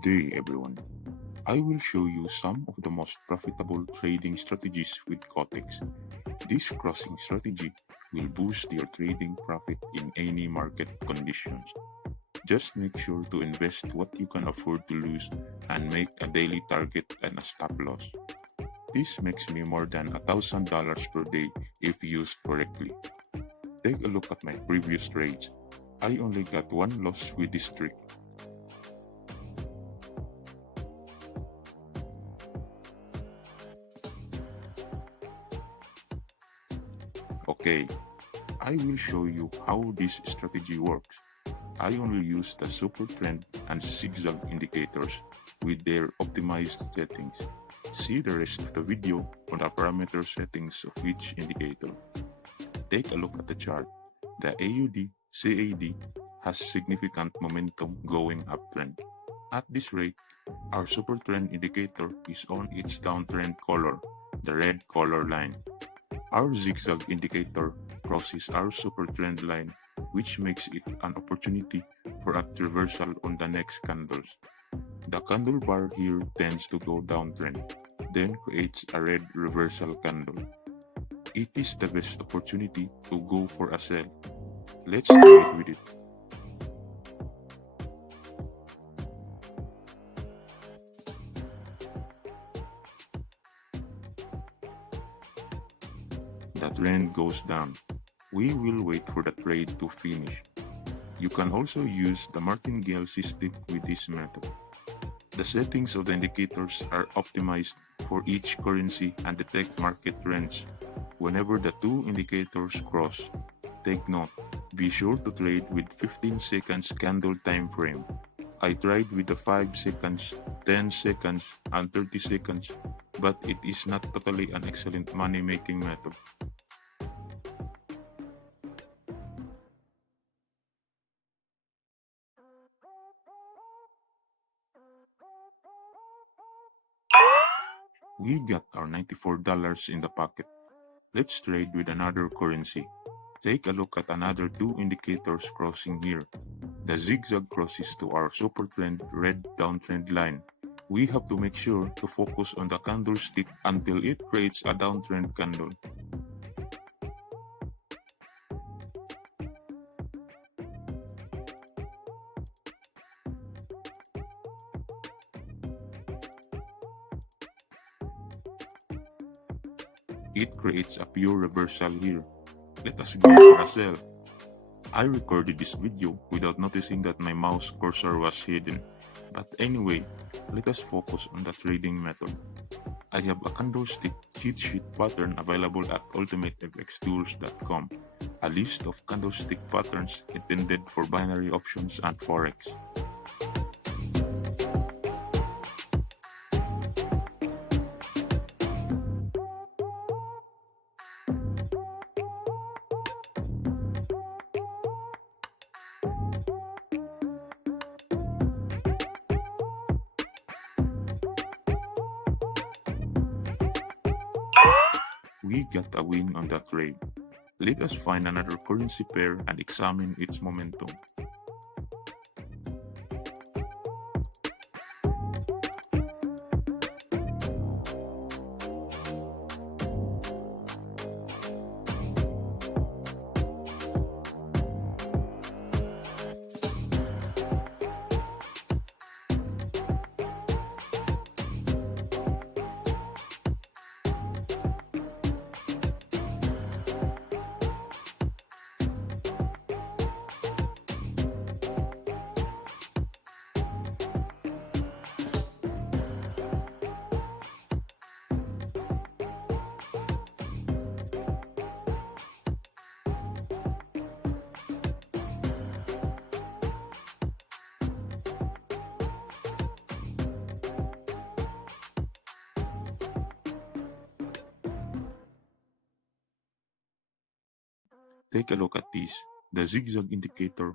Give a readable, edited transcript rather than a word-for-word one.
Good day, everyone. I will show you some of the most profitable trading strategies with Quotex. This crossing strategy will boost your trading profit in any market conditions. Just make sure to invest what you can afford to lose and make a daily target and a stop loss. This makes me more than $1,000 per day if used correctly. Take a look at my previous trades. I only got one loss with this trick. Okay, I will show you how this strategy works. I only use the super trend and zigzag indicators with their optimized settings. See the rest of the video on the parameter settings of each indicator. Take a look at the chart. The AUD/CAD has significant momentum going uptrend. At this rate, our super trend indicator is on its downtrend color, the red color line. Our zigzag indicator crosses our super trend line, which makes it an opportunity for a reversal on the next candles. The candle bar here tends to go downtrend, then creates a red reversal candle. It is the best opportunity to go for a sell. Let's trade with it. The trend goes down. We will wait for the trade to finish. You can also use the martingale system with this method. The settings of the indicators are optimized for each currency and detect market trends. Whenever the two indicators cross, take note, be sure to trade with 15 seconds candle time frame. I tried with the 5 seconds, 10 seconds, and 30 seconds, but it is not totally an excellent money-making method. We got our $94 in the pocket. Let's trade with another currency. Take a look at another two indicators crossing here. The zigzag crosses to our super trend red downtrend line. We have to make sure to focus on the candlestick until it creates a downtrend candle. It creates a pure reversal here. Let us go for a sell. I recorded this video without noticing that my mouse cursor was hidden. But anyway, let us focus on the trading method. I have a candlestick cheat sheet pattern available at ultimatefxtools.com, a list of candlestick patterns intended for binary options and forex. We got a win on that trade. Let us find another currency pair and examine its momentum. Take a look at this. The zigzag indicator